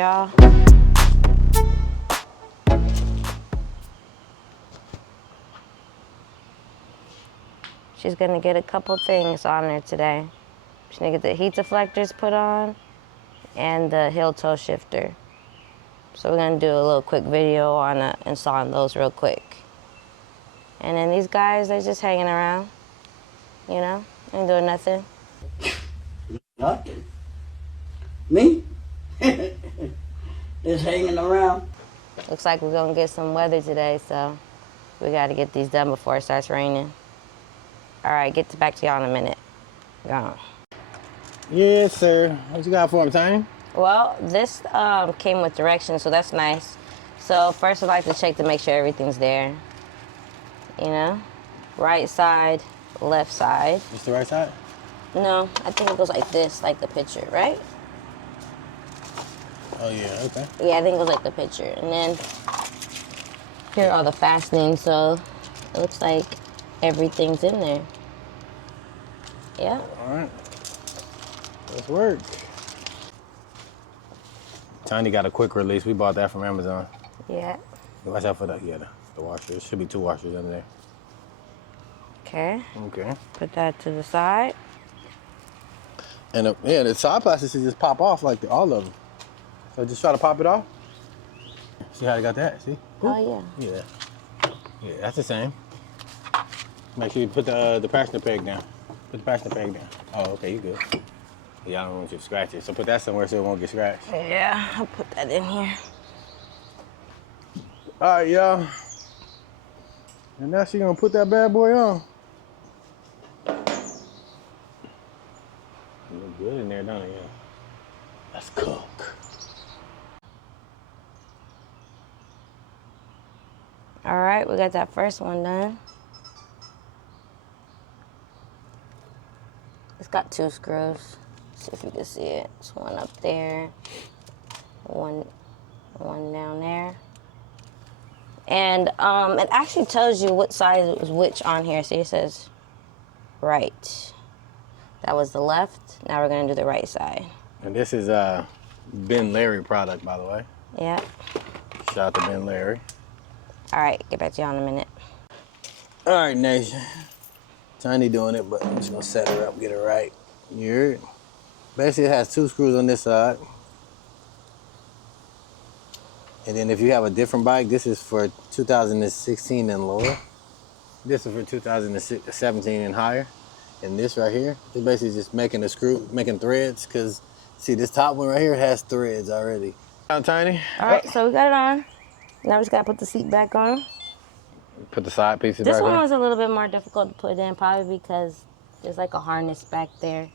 y'all. She's gonna get a couple things on there today. She's gonna get the heat deflectors put on and the heel toe shifter. So we're gonna do a little quick video on installing those real quick. And then these guys, they're just hanging around, you know, ain't doing nothing. Nothing. Me? Just hanging around. Looks like we're gonna get some weather today, so we gotta get these done before it starts raining. All right, back to y'all in a minute. Go. Yes, sir. What you got for him, Tiny? Well, this came with directions, so that's nice. So first I'd like to check to make sure everything's there. You know, right side, left side. Just the right side? No, I think it goes like this, like the picture, right? Oh, yeah, okay. Yeah, I think it goes like the picture. And then here are all the fastenings, so it looks like everything's in there. Yeah. All right. Let's work. Tiny got a quick release. We bought that from Amazon. Yeah. Watch out for that. Yeah, the washer. There should be 2 washers under there. Okay. Okay. Put that to the side. And yeah, the side plastics just pop off like all of them. So just try to pop it off. See how I got that? See? Oh, yeah. Yeah. Yeah, that's the same. Make sure you put the passenger peg down. Put the passenger peg down. Oh, okay, you good. Yeah, I don't want you to scratch it. So put that somewhere so it won't get scratched. Yeah, I'll put that in here. All right, y'all. And now she's gonna put that bad boy on. You look good in there, don't it? Yeah. Let's cook. All right, we got that first one done. It's got 2 screws. See if you can see it. There's one up there, one down there. And it actually tells you what side is which on here. See, it says right. That was the left. Now we're gonna do the right side. And this is Ben Larry product, by the way. Yeah. Shout out to Ben Larry. All right, get back to y'all in a minute. All right, nation. Tiny doing it, but I'm just gonna set her up, get her right. You heard? Basically, it has 2 screws on this side. And then if you have a different bike, this is for 2016 and lower. This is for 2017 and higher. And this right here, it's basically just making threads, because see this top one right here has threads already. Tiny. All right, so we got it on. Now we just gotta put the seat back on. Put the side pieces back on. This one was a little bit more difficult to put in, probably because there's like a harness back there.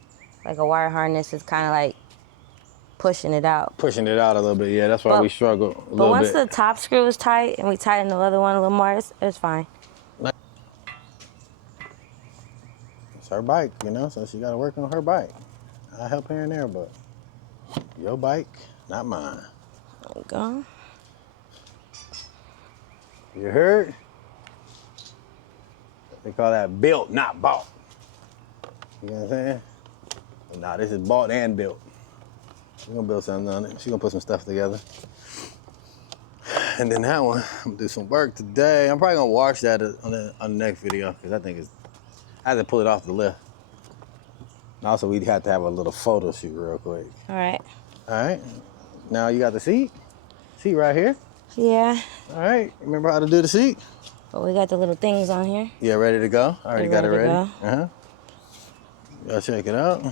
Like a wire harness is kind of like pushing it out. Pushing it out a little bit, yeah, that's why we struggle a little bit. But once the top screw is tight and we tighten the other one a little more, it's fine. It's her bike, you know, so she gotta work on her bike. I help here and there, but your bike, not mine. There we go. You heard? They call that built, not bought. You know what I'm saying? Nah, this is bought and built. We're gonna build something on it. She's gonna put some stuff together. And then that one, I'm gonna do some work today. I'm probably gonna wash that on the next video, because I think I had to pull it off the lift. And also, we'd have to have a little photo shoot real quick. All right. All right. Now you got the seat. Seat right here. Yeah. All right. Remember how to do the seat? But we got the little things on here. Yeah, ready to go? Already got it ready? Go. Y'all check it out.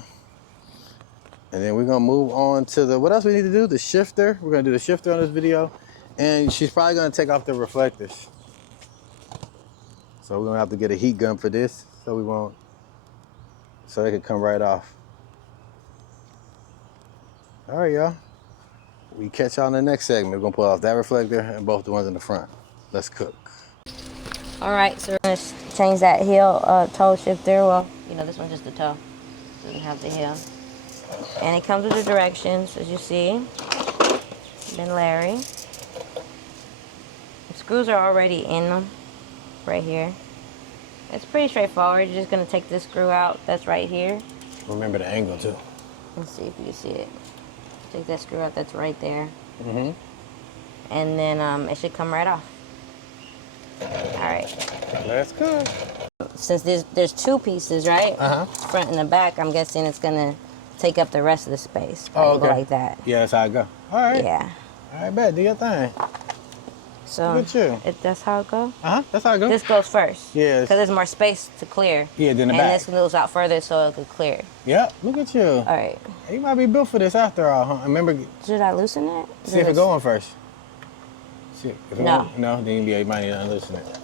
And then we're gonna move on to what else we need to do? The shifter. We're gonna do the shifter on this video. And she's probably gonna take off the reflectors. So we're gonna have to get a heat gun for this, so it can come right off. All right, y'all. We catch y'all in the next segment. We're gonna pull off that reflector and both the ones in the front. Let's cook. All right, so we're gonna change that heel toe shifter. Well, you know, this one's just the toe. Doesn't have the heel. And it comes with the directions, as you see. Ben Larry. The screws are already in them, right here. It's pretty straightforward. You're just gonna take this screw out that's right here. Remember the angle too. Let's see if you can see it. Take that screw out that's right there. And then it should come right off. All right. Let's go. Since there's two pieces, right? Front and the back, I'm guessing it's gonna take up the rest of the space. Oh, okay. Go like that. Yeah, that's how I go. All right. Yeah. All right, bet. Do your thing. So Look at you. That's how it goes? That's how it goes. This goes first. Yeah. Because there's more space to clear. Yeah, than the and back. And this goes out further so it could clear. Yep. Look at you. All right. You might be built for this after all, huh? Remember. Should I loosen it? See if it go on first. See if it No. No, then you might need to unloosen it.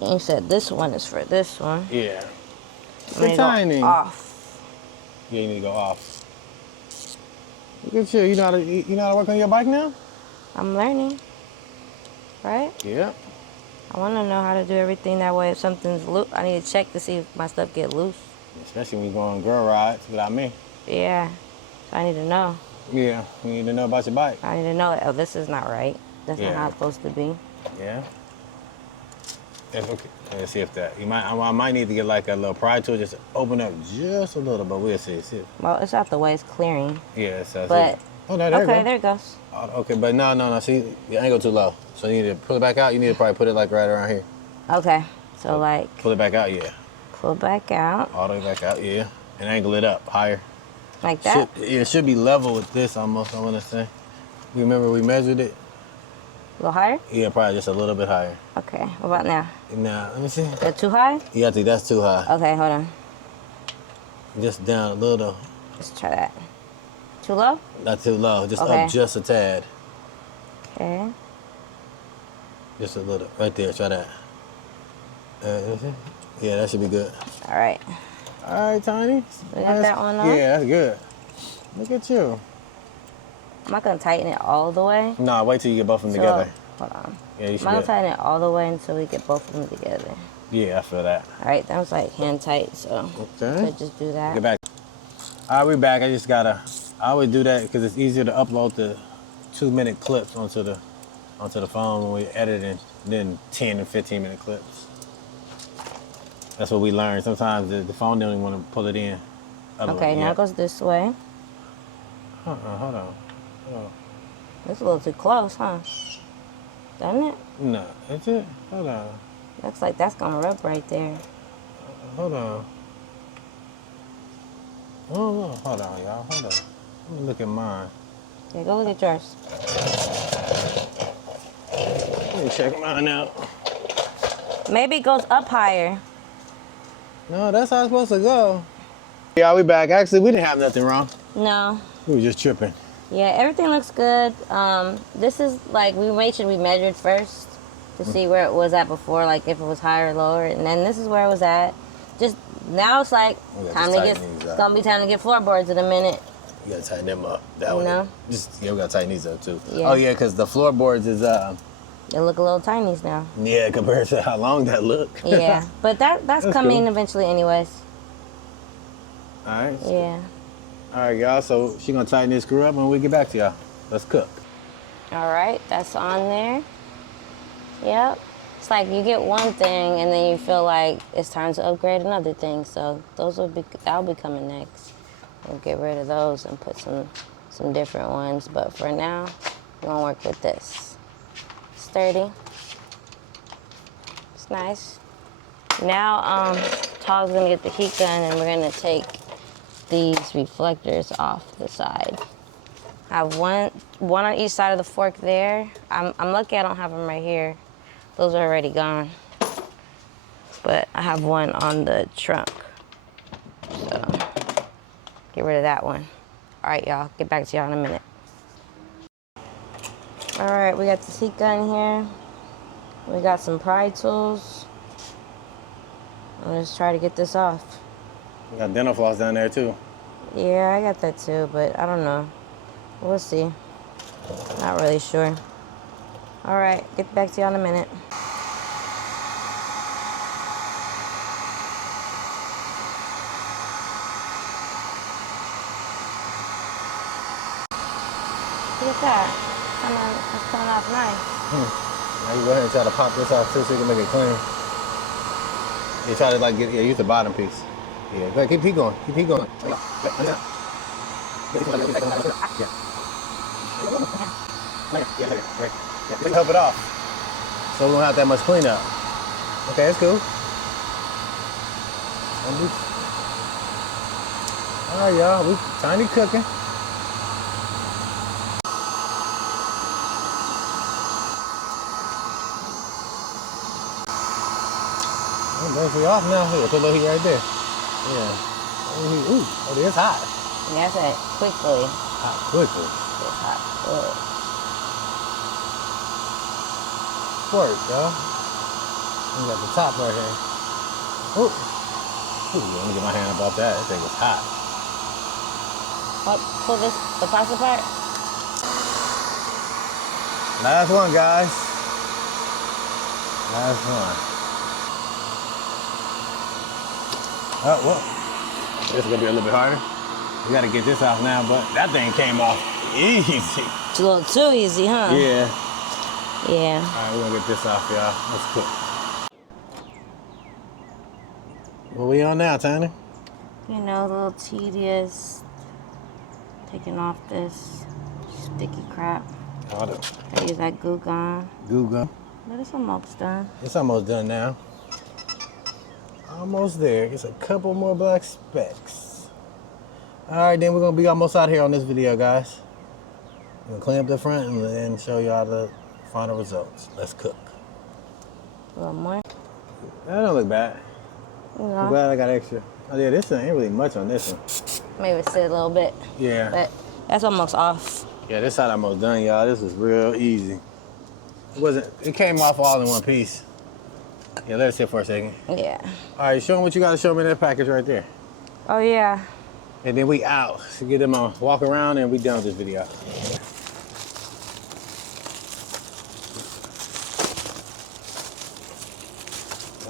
You said this one is for this one. Yeah. It's tiny. Off. Yeah, you need to go off. Look at you. You know how to work on your bike now? I'm learning. Right? Yeah. I want to know how to do everything that way. If something's loose, I need to check to see if my stuff get loose. Especially when you go on girl rides without me. Yeah. So I need to know. Yeah. You need to know about your bike. I need to know, oh, this is not right. That's not how it's supposed to be. Yeah. That's okay. Let's see if that. I might need to get like a little pry tool, just open up just a little, but we'll see. Well, it's out the way. It's clearing. Yeah. So but oh no, there okay, it there it goes. Okay, but no. See, the angle too low. So you need to pull it back out. You need to probably put it like right around here. Okay. So like. Pull it back out. Yeah. Pull it back out. All the way back out. Yeah. And angle it up higher. Like that. It should be level with this almost. I want to say. Remember we measured it. A little higher? Yeah, probably just a little bit higher. Okay, what about now? Now, let me see. Is that too high? Yeah, I think that's too high. Okay, hold on. Just down a little. Let's try that. Too low? Not too low, just up just a tad. Okay. Just a little, right there, try that. Yeah, that should be good. All right. All right, Tiny. We got that one on? Yeah, that's good. Look at you. I'm not gonna tighten it all the way. Nah, wait till you get both of them together. Hold on. Yeah, you should. I'm not gonna tighten it all the way until we get both of them together. Yeah, I feel that. All right, that was like hand tight, so okay. just do that. Get back. All right, we're back. I always do that because it's easier to upload the 2-minute clips onto the phone when we edit and then 10 and 15-minute clips. That's what we learned. Sometimes the phone don't even want to pull it in. Okay, now it goes this way. Hold on. That's a little too close, huh? Doesn't it? No, that's it. Hold on. Looks like that's gonna rub right there. Hold on. Oh, hold on, y'all. Hold on. Let me look at mine. Yeah, go look at yours. Let me check mine out. Maybe it goes up higher. No, that's how it's supposed to go. Yeah, we back. Actually, we didn't have nothing wrong. No. We were just tripping. Yeah, everything looks good. This is like, we measured first to see where it was at before, like if it was higher or lower, and then this is where it was at. Just now it's like it's gonna be time to get floorboards in a minute. You gotta tighten them up. That you one. know? We gotta tighten these up too. Yeah. Oh yeah, because the floorboards is they look a little tiny now. Yeah, compared to how long that look. Yeah, but that's coming cool. Eventually anyways. All right. Yeah. All right, y'all. So she gonna tighten this screw up and we'll get back to y'all. Let's cook. All right, that's on there. Yep. It's like you get one thing and then you feel like it's time to upgrade another thing. So that'll be coming next. We'll get rid of those and put some different ones. But for now, we're gonna work with this. Sturdy. It's nice. Now, Todd's gonna get the heat gun and we're gonna take these reflectors off the side. I have one on each side of the fork there. I'm lucky I don't have them right here. Those are already gone. But I have one on the trunk. So, get rid of that one. All right, y'all, get back to y'all in a minute. All right, we got the heat gun here. We got some pry tools. Let's try to get this off. We got dental floss down there too. Yeah, I got that too, but I don't know. We'll see. Not really sure. All right, get back to you in a minute. Look at that. It's coming off nice. Now you go ahead and try to pop this off too so you can make it clean. You try to use the bottom piece. Yeah, go ahead, keep going. Keep going. Yeah. Yeah, help it off. So we don't have that much cleanup. Okay, that's cool. All right, y'all, we tiny cooking. Oh, basically off now. Here, put a little heat right there. Yeah. Ooh, oh, it's hot. Yes, it quickly. Hot quickly. It's hot quick. Squirt, y'all. We got the top right here. Ooh. Ooh, let me get my hand above that. That thing was hot. Pull this, the plastic part. Last one, guys. Last one. Oh, well. This is going to be a little bit harder. We got to get this off now, but that thing came off easy. It's a little too easy, huh? Yeah. Yeah. All right, we're going to get this off, y'all. Let's cook. What we on now, Tiny? You know, a little tedious. Taking off this sticky crap. I use that goo gun. Goo gun. But it's almost done. It's almost done now. Almost there. Just a couple more black specks. All right, then we're going to be almost out here on this video, guys. We're going to clean up the front and then show y'all the final results. Let's cook. A little more. That don't look bad. You know, I'm glad I got extra. Oh yeah, this ain't really much on this one. maybe sit a little bit. Yeah. But that's almost off. Yeah, this side almost done, y'all. This was real easy. It came off all in one piece. Yeah, let it sit for a second. Yeah. All right, show them what you got to show them in that package right there. Oh, yeah. And then we out. So get them on walk around and we done with this video.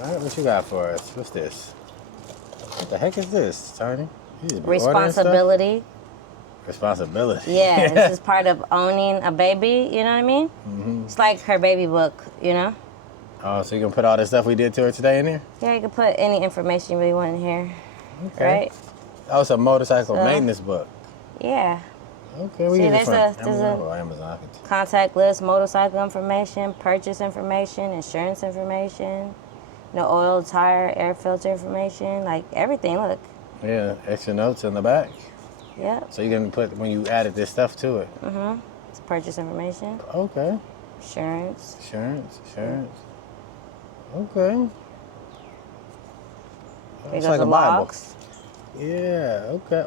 All right, what you got for us? What's this? What the heck is this, Tiny? Responsibility. Responsibility. Yeah, this is part of owning a baby, you know what I mean? Mm-hmm. It's like her baby book, you know? Oh, so you can put all the stuff we did to her today in there? Yeah, you can put any information you really want in here. Okay. Right? Oh, it's a motorcycle maintenance book. Yeah. Okay, we See, get it there's from a Amazon. contact list, motorcycle information, purchase information, insurance information, you know, oil, tire, air filter information, like everything, look. Yeah, extra notes in the back. Yep. So you can put, when you added this stuff to it. Mm-hmm. It's purchase information. Okay. Insurance. Insurance. Okay. It goes to logs. Yeah, okay.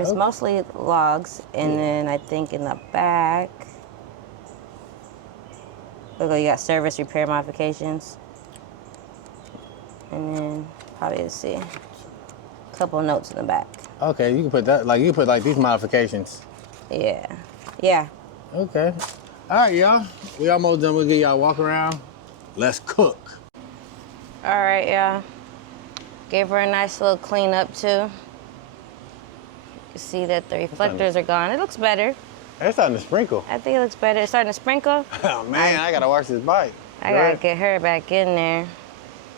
It's mostly logs, and then I think in the back, look, you got service repair modifications, and then probably let's see, a couple notes in the back. Okay, you can put that. Like you can put like these modifications. Yeah, yeah. Okay. All right, y'all. We almost done. We'll get y'all walk around. Let's cook. All right, y'all. Gave her a nice little clean up too. You see that the reflectors are gone. It looks better. It's starting to sprinkle. I think it looks better. It's starting to sprinkle. Oh man, I gotta wash this bike. I gotta get her back in there.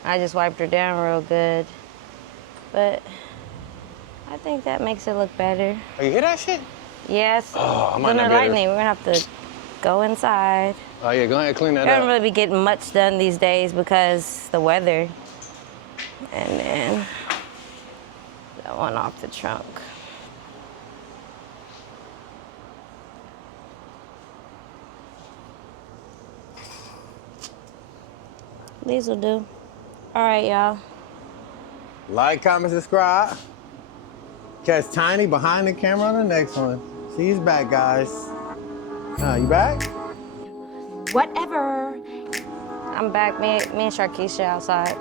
I just wiped her down real good. But I think that makes it look better. Oh, you hear that shit? Yes. Oh, I might not Thunder be able to- lightning. We're gonna have to go inside. Oh yeah, go ahead and clean that I don't up. really be getting much done these days because the weather. And then that one off the trunk. These will do. All right, y'all. Like, comment, subscribe. Catch Tiny behind the camera on the next one. She's back, guys. You back? Whatever. I'm back. Me and Sharkeisha outside.